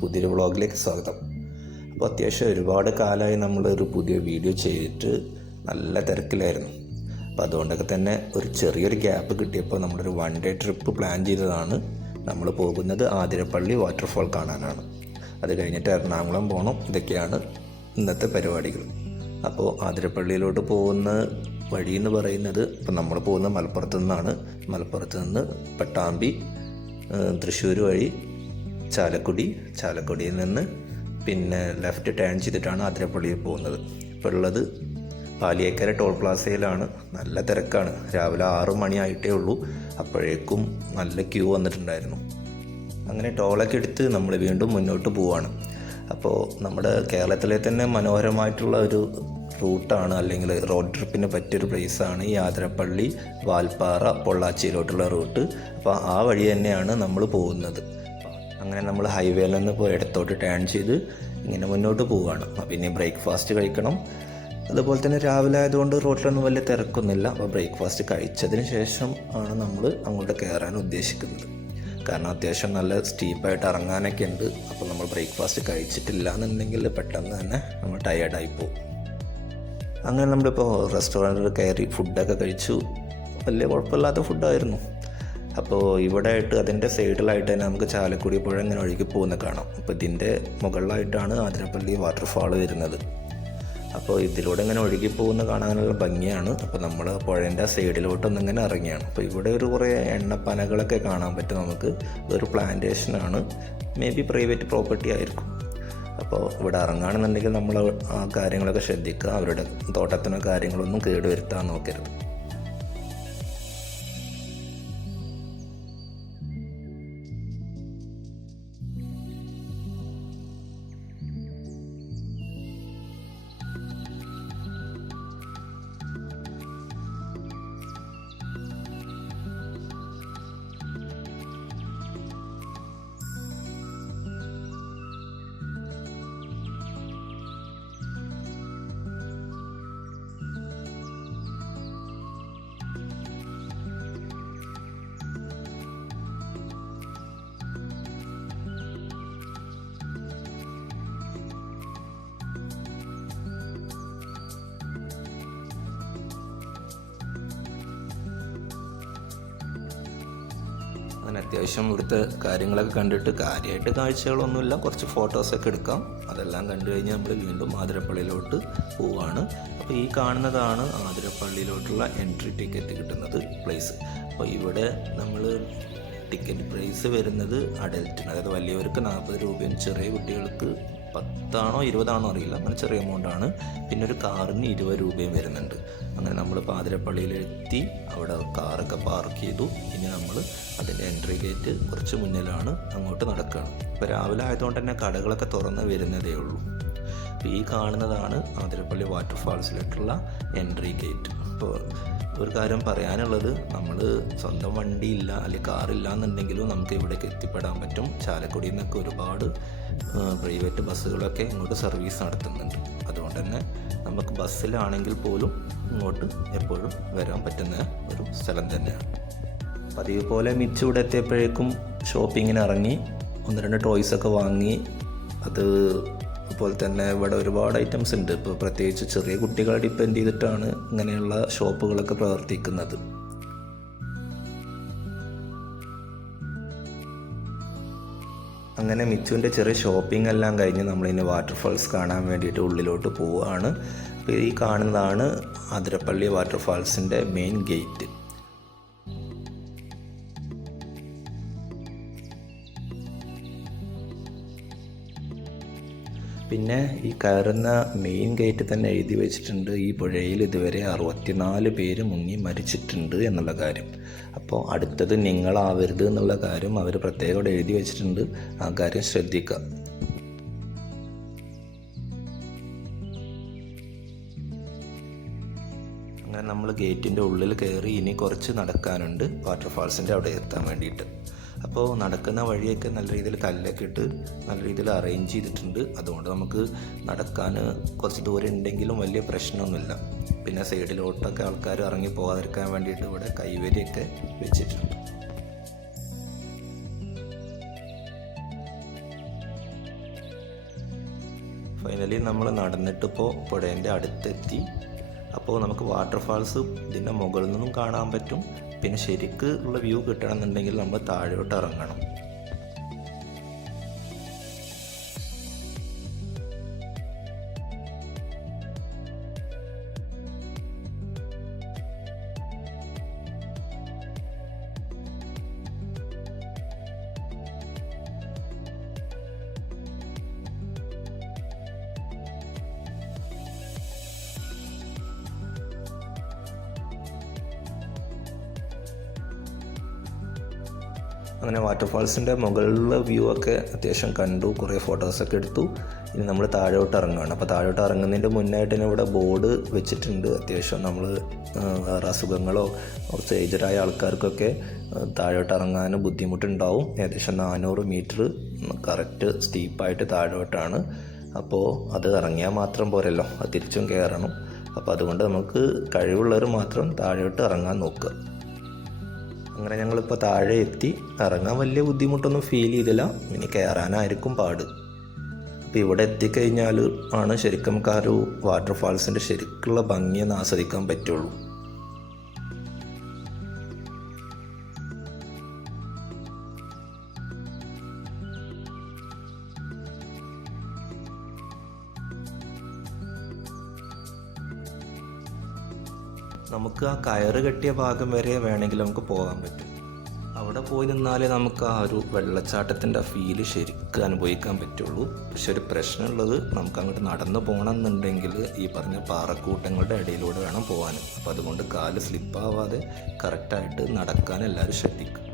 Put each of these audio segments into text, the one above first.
പുതിയൊരു വ്ളോഗിലേക്ക് സ്വാഗതം. അപ്പോൾ അത്യാവശ്യം ഒരുപാട് കാലമായി നമ്മളൊരു പുതിയ വീഡിയോ ചെയ്തിട്ട് നല്ല തിരക്കിലായിരുന്നു. അപ്പോൾ അതുകൊണ്ടൊക്കെ തന്നെ ഒരു ചെറിയൊരു ഗ്യാപ്പ് കിട്ടിയപ്പോൾ നമ്മളൊരു 1 ഡേ ട്രിപ്പ് പ്ലാൻ ചെയ്തതാണ്. നമ്മൾ പോകുന്നത് ആതിരപ്പള്ളി വാട്ടർഫാൾ കാണാനാണ്. അത് കഴിഞ്ഞിട്ട് എറണാകുളം പോകണം. ഇതൊക്കെയാണ് ഇന്നത്തെ പരിപാടികൾ. അപ്പോൾ ആതിരപ്പള്ളിയിലോട്ട് പോകുന്ന വഴി എന്ന് പറയുന്നത്, ഇപ്പം നമ്മൾ പോകുന്ന മലപ്പുറത്ത് നിന്നാണ്. മലപ്പുറത്ത് നിന്ന് പട്ടാമ്പി, തൃശ്ശൂർ വഴി ചാലക്കുടിയിൽ നിന്ന് പിന്നെ ലെഫ്റ്റ് ടേൺ ചെയ്തിട്ടാണ് ആതിരപ്പള്ളിയിൽ പോകുന്നത്. ഇപ്പോൾ ഉള്ളത് പാലിയേക്കര ടോൾ പ്ലാസയിലാണ്. നല്ല തിരക്കാണ്. രാവിലെ 6 മണി ആയിട്ടേ ഉള്ളൂ. അപ്പോഴേക്കും നല്ല ക്യൂ വന്നിട്ടുണ്ടായിരുന്നു. അങ്ങനെ ടോളൊക്കെ എടുത്ത് നമ്മൾ വീണ്ടും മുന്നോട്ട് പോവുകയാണ്. അപ്പോൾ നമ്മുടെ കേരളത്തിലെ തന്നെ മനോഹരമായിട്ടുള്ള ഒരു റൂട്ടാണ്, അല്ലെങ്കിൽ റോഡ് ട്രിപ്പിന് പറ്റിയൊരു പ്ലേസാണ് ഈ ആതിരപ്പള്ളി, വാൽപ്പാറ, പൊള്ളാച്ചിയിലോട്ടുള്ള റൂട്ട്. അപ്പോൾ ആ വഴി തന്നെയാണ് നമ്മൾ പോകുന്നത്. അങ്ങനെ നമ്മൾ ഹൈവേയിൽ നിന്ന് ഇപ്പോൾ ഇടത്തോട്ട് ടേൺ ചെയ്ത് ഇങ്ങനെ മുന്നോട്ട് പോവുകയാണ്. പിന്നെ ബ്രേക്ക്ഫാസ്റ്റ് കഴിക്കണം. അതുപോലെ തന്നെ രാവിലെ ആയതുകൊണ്ട് റോട്ടിലൊന്നും വലിയ തിരക്കൊന്നുമില്ല. അപ്പോൾ ബ്രേക്ക്ഫാസ്റ്റ് കഴിച്ചതിന് ശേഷം ആണ് നമ്മൾ അങ്ങോട്ട് കയറാൻ ഉദ്ദേശിക്കുന്നത്. കാരണം അത്യാവശ്യം നല്ല സ്റ്റീപ്പായിട്ട് ഇറങ്ങാനൊക്കെ ഉണ്ട്. അപ്പോൾ നമ്മൾ ബ്രേക്ക്ഫാസ്റ്റ് കഴിച്ചിട്ടില്ല എന്നുണ്ടെങ്കിൽ പെട്ടെന്ന് തന്നെ നമ്മൾ ടയേർഡായി പോകും. അങ്ങനെ നമ്മളിപ്പോൾ റെസ്റ്റോറൻറ്റിൽ കയറി ഫുഡൊക്കെ കഴിച്ചു. വലിയ കുഴപ്പമില്ലാത്ത ഫുഡായിരുന്നു. അപ്പോൾ ഇവിടെ ആയിട്ട് അതിൻ്റെ സൈഡിലായിട്ട് തന്നെ നമുക്ക് ചാലക്കുടി പുഴ ഇങ്ങനെ ഒഴുകി പോകുന്ന കാണാം. അപ്പോൾ ഇതിൻ്റെ മുകളിലായിട്ടാണ് ആതിരപ്പള്ളി വാട്ടർഫാൾ വരുന്നത്. അപ്പോൾ ഇതിലൂടെ ഇങ്ങനെ ഒഴുകി പോകുന്ന കാണാനുള്ള ഭംഗിയാണ്. അപ്പോൾ നമ്മൾ പുഴേൻ്റെ സൈഡിലോട്ടൊന്നിങ്ങനെ ഇറങ്ങിയാണ്. അപ്പോൾ ഇവിടെ ഒരു കുറേ എണ്ണപ്പനകളൊക്കെ കാണാൻ പറ്റും നമുക്ക്. ഇതൊരു പ്ലാന്റേഷനാണ്. മേ ബി പ്രൈവറ്റ് പ്രോപ്പർട്ടി ആയിരിക്കും. അപ്പോൾ ഇവിടെ ഇറങ്ങുകയാണെന്നുണ്ടെങ്കിൽ നമ്മൾ ആ കാര്യങ്ങളൊക്കെ ശ്രദ്ധിക്കുക. അവരുടെ തോട്ടത്തിനോ കാര്യങ്ങളൊന്നും കേടുവരുത്താൻ നോക്കരുത്. അങ്ങനെ അത്യാവശ്യം ഇവിടുത്തെ കാര്യങ്ങളൊക്കെ കണ്ടിട്ട് കാര്യമായിട്ട് കാഴ്ചകളൊന്നുമില്ല. കുറച്ച് ഫോട്ടോസൊക്കെ എടുക്കാം. അതെല്ലാം കണ്ടു കഴിഞ്ഞ് നമ്മൾ വീണ്ടും ആതിരപ്പള്ളിയിലോട്ട് പോവുകയാണ്. അപ്പോൾ ഈ കാണുന്നതാണ് ആതിരപ്പള്ളിയിലോട്ടുള്ള എൻട്രി ടിക്കറ്റ് കിട്ടുന്നത് പ്ലേസ്. അപ്പോൾ ഇവിടെ നമ്മൾ ടിക്കറ്റ് പ്രൈസ് വരുന്നത് അഡൽറ്റിന്, അതായത് വലിയവർക്ക് 40 രൂപയും ചെറിയ കുട്ടികൾക്ക് 10 ആണോ 20 ആണോ അറിയില്ല, അങ്ങനെ ചെറിയ എമൗണ്ടാണ്. പിന്നെ ഒരു കാറിന് 20 രൂപയും വരുന്നുണ്ട്. അങ്ങനെ നമ്മൾ ആതിരപ്പള്ളിയിലെത്തി അവിടെ കാറൊക്കെ പാർക്ക് ചെയ്തു. ഇനി നമ്മൾ അതിൻ്റെ എൻട്രി ഗേറ്റ് കുറച്ച് മുന്നിലാണ്, അങ്ങോട്ട് നടക്കുകയാണ്. ഇപ്പോൾ രാവിലെ ആയതുകൊണ്ട് തന്നെ കടകളൊക്കെ തുറന്ന് വരുന്നതേ ഉള്ളൂ. അപ്പോൾ ഈ കാണുന്നതാണ് ആതിരപ്പള്ളി വാട്ടർഫാൾസിലേക്കുള്ള എൻട്രി ഗേറ്റ്. അപ്പോൾ ഒരു കാര്യം പറയാനുള്ളത്, നമ്മൾ സ്വന്തം വണ്ടിയില്ല അല്ലെങ്കിൽ കാറില്ല എന്നുണ്ടെങ്കിലും നമുക്ക് ഇവിടേക്ക് എത്തിപ്പെടാൻ പറ്റും. ചാലക്കുടിയിൽ നിന്നൊക്കെ ഒരുപാട് പ്രൈവറ്റ് ബസ്സുകളൊക്കെ ഇങ്ങോട്ട് സർവീസ് നടത്തുന്നുണ്ട്. അതുകൊണ്ട് തന്നെ നമുക്ക് ബസ്സിലാണെങ്കിൽ പോലും ഇങ്ങോട്ട് എപ്പോഴും വരാൻ പറ്റുന്ന ഒരു സ്ഥലം തന്നെയാണ്. പതിവ് പോലെ മിച്ചു ഇവിടെ എത്തിയപ്പോഴേക്കും ഷോപ്പിങ്ങിന് ഇറങ്ങി 1-2 ടോയ്സൊക്കെ വാങ്ങി. അതുപോലെ തന്നെ ഇവിടെ ഒരുപാട് ഐറ്റംസ് ഉണ്ട്. ഇപ്പോൾ പ്രത്യേകിച്ച് ചെറിയ കുട്ടികളെ ഡിപ്പെൻഡ് ചെയ്തിട്ടാണ് ഇങ്ങനെയുള്ള ഷോപ്പുകളൊക്കെ പ്രവർത്തിക്കുന്നത്. അങ്ങനെ മിച്ചുവിൻ്റെ ചെറിയ ഷോപ്പിംഗ് എല്ലാം കഴിഞ്ഞ് നമ്മളിനി വാട്ടർഫാൾസ് കാണാൻ വേണ്ടിയിട്ട് ഉള്ളിലോട്ട് പോവുകയാണ്. അപ്പോൾ ഈ കാണുന്നതാണ് ആതിരപ്പള്ളി വാട്ടർഫാൾസിൻ്റെ മെയിൻ ഗേറ്റ്. പിന്നെ ഈ കയറുന്ന മെയിൻ ഗേറ്റ് തന്നെ എഴുതി വെച്ചിട്ടുണ്ട്, ഈ പുഴയിൽ ഇതുവരെ 64 പേര് മുങ്ങി മരിച്ചിട്ടുണ്ട് എന്നുള്ള കാര്യം. അപ്പോൾ അടുത്തത് നിങ്ങളാവരുത് എന്നുള്ള കാര്യം അവർ പ്രത്യേകം എഴുതി വെച്ചിട്ടുണ്ട്. ആ കാര്യം ശ്രദ്ധിക്കുക. അങ്ങനെ നമ്മൾ ഗേറ്റിൻ്റെ ഉള്ളിൽ കയറി. ഇനി കുറച്ച് നടക്കാനുണ്ട് വാട്ടർഫാൾസിൻ്റെ അവിടെ എത്താൻ വേണ്ടിയിട്ട്. അപ്പോൾ നടക്കുന്ന വഴിയൊക്കെ നല്ല രീതിയിൽ കല്ലൊക്കെ ഇട്ട് നല്ല രീതിയിൽ അറേഞ്ച് ചെയ്തിട്ടുണ്ട്. അതുകൊണ്ട് നമുക്ക് നടക്കാൻ കുറച്ച് ദൂരം ഉണ്ടെങ്കിലും വലിയ പ്രശ്നമൊന്നുമില്ല. പിന്നെ സൈഡിലോട്ടൊക്കെ ആൾക്കാർ ഇറങ്ങി പോകാതിരിക്കാൻ വേണ്ടിയിട്ട് ഇവിടെ കൈവരിയൊക്കെ വെച്ചിട്ടുണ്ട്. ഫൈനലി നമ്മൾ നടന്നിട്ടിപ്പോൾ പുഴേൻ്റെ അടുത്തെത്തി. അപ്പോൾ നമുക്ക് വാട്ടർഫാൾസ് ഇതിൻ്റെ മുകളിൽ നിന്നും കാണാൻ പറ്റും. പിന്നെ ശരിക്ക് ഉള്ള വ്യൂ കിട്ടണമെന്നുണ്ടെങ്കിൽ നമ്മൾ താഴോട്ട് ഇറങ്ങണം. അങ്ങനെ വാട്ടർഫാൾസിൻ്റെ മുകളിലുള്ള വ്യൂ ഒക്കെ അത്യാവശ്യം കണ്ടു, കുറേ ഫോട്ടോസൊക്കെ എടുത്തു. ഇനി നമ്മൾ താഴോട്ട് ഇറങ്ങുകയാണ്. അപ്പോൾ താഴോട്ട് ഇറങ്ങുന്നതിൻ്റെ മുന്നായിട്ട് തന്നെ ഇവിടെ ബോർഡ് വെച്ചിട്ടുണ്ട്. അത്യാവശ്യം നമ്മൾ വേറെ അസുഖങ്ങളോ കുറച്ച് ഏജഡായ ആൾക്കാർക്കൊക്കെ താഴോട്ട് ഇറങ്ങാൻ ബുദ്ധിമുട്ടുണ്ടാവും. ഏകദേശം 400 മീറ്റർ കറക്റ്റ് സ്റ്റീപ്പായിട്ട് താഴോട്ടാണ്. അപ്പോൾ അത് ഇറങ്ങിയാൽ മാത്രം പോരല്ലോ, അത് തിരിച്ചും കയറണം. അപ്പോൾ അതുകൊണ്ട് നമുക്ക് കഴിവുള്ളവർ മാത്രം താഴോട്ട് ഇറങ്ങാൻ നോക്കുക. അങ്ങനെ ഞങ്ങളിപ്പോൾ താഴെ എത്തി. ഇറങ്ങാൻ വലിയ ബുദ്ധിമുട്ടൊന്നും ഫീൽ ചെയ്തില്ല, ഇനി കയറാനായിരിക്കും പാട്. അപ്പോൾ ഇവിടെ എത്തിക്കഴിഞ്ഞാൽ ആണ് ശരിക്കും നമുക്ക് ആ ഒരു വാട്ടർഫാൾസിൻ്റെ ശരിക്കുള്ള ഭംഗിയൊന്ന് ആസ്വദിക്കാൻ പറ്റുള്ളൂ. നമുക്ക് ആ കയറ് കെട്ടിയ ഭാഗം വരെ വേണമെങ്കിൽ നമുക്ക് പോകാൻ പറ്റും. അവിടെ പോയി നിന്നാലേ നമുക്ക് ആ ഒരു വെള്ളച്ചാട്ടത്തിൻ്റെ ഫീല് ശരിക്കും അനുഭവിക്കാൻ പറ്റുള്ളൂ. പക്ഷെ ഒരു പ്രശ്നമുള്ളത്, നമുക്ക് അങ്ങോട്ട് നടന്നു പോകണം എന്നുണ്ടെങ്കിൽ ഈ പറഞ്ഞ പാറക്കൂട്ടങ്ങളുടെ ഇടയിലൂടെ വേണം പോകാൻ. അപ്പോൾ അതുകൊണ്ട് കാല് സ്ലിപ്പാവാതെ കറക്റ്റായിട്ട് നടക്കാൻ എല്ലാവരും ശ്രദ്ധിക്കും.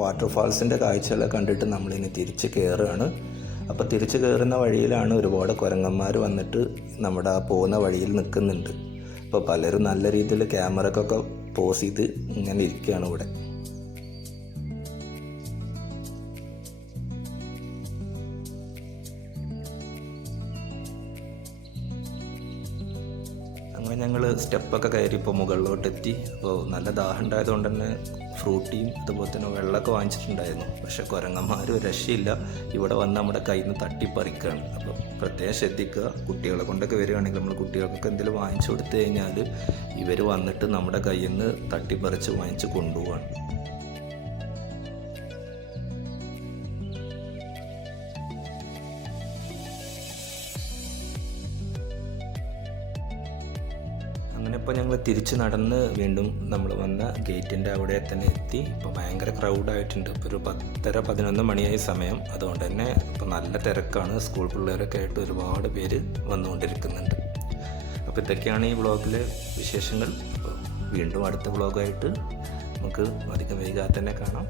വാട്ടർഫാൾസിൻ്റെ കാഴ്ചകളെ കണ്ടിട്ട് നമ്മളിനി തിരിച്ച് കയറുകയാണ്. അപ്പോൾ തിരിച്ച് കയറുന്ന വഴിയിലാണ് ഒരുപാട് കുരങ്ങന്മാർ വന്നിട്ട് നമ്മുടെ ആ പോകുന്ന വഴിയിൽ നിൽക്കുന്നുണ്ട്. അപ്പോൾ പലരും നല്ല രീതിയിൽ ക്യാമറക്കൊക്കെ പോസ് ചെയ്ത് ഇങ്ങനെ ഇരിക്കുകയാണ് ഇവിടെ. അങ്ങനെ ഞങ്ങൾ സ്റ്റെപ്പൊക്കെ കയറി ഇപ്പോൾ മുകളിലോട്ടെത്തി. അപ്പോൾ നല്ല ദാഹം ഉണ്ടായതുകൊണ്ട് തന്നെ ഫ്രൂട്ടിയും അതുപോലെ തന്നെ വെള്ളമൊക്കെ വാങ്ങിച്ചിട്ടുണ്ടായിരുന്നു. പക്ഷെ കുരങ്ങന്മാർ ഒരു രക്ഷയില്ല, ഇവിടെ വന്ന് നമ്മുടെ കയ്യിൽ നിന്ന് തട്ടിപ്പറിക്കുകയാണ്. അപ്പോൾ പ്രത്യേകം ശ്രദ്ധിക്കുക, കുട്ടികളെ കൊണ്ടൊക്കെ വരികയാണെങ്കിൽ നമ്മൾ കുട്ടികൾക്കൊക്കെ എന്തെങ്കിലും വാങ്ങിച്ചു കൊടുത്തു കഴിഞ്ഞാൽ ഇവർ വന്നിട്ട് നമ്മുടെ കയ്യിൽ നിന്ന് തട്ടിപ്പറിച്ച് വാങ്ങിച്ച് കൊണ്ടുപോവാണ്. അങ്ങനെ ഇപ്പോൾ ഞങ്ങൾ തിരിച്ച് നടന്ന് വീണ്ടും നമ്മൾ വന്ന ഗേറ്റിൻ്റെ അവിടെ തന്നെ എത്തി. ഇപ്പോൾ ഭയങ്കര ക്രൗഡായിട്ടുണ്ട്. ഇപ്പോൾ ഒരു 10:30-11 മണിയായ സമയം. അതുകൊണ്ട് തന്നെ ഇപ്പോൾ നല്ല തിരക്കാണ്. സ്കൂൾ പിള്ളേരൊക്കെ ആയിട്ട് ഒരുപാട് പേര് വന്നുകൊണ്ടിരിക്കുന്നുണ്ട്. അപ്പോൾ ഇതൊക്കെയാണ് ഈ വ്ളോഗിലെ വിശേഷങ്ങൾ. അപ്പോൾ വീണ്ടും അടുത്ത വ്ളോഗായിട്ട് നമുക്ക് അധികം വൈകാതെ തന്നെ കാണാം.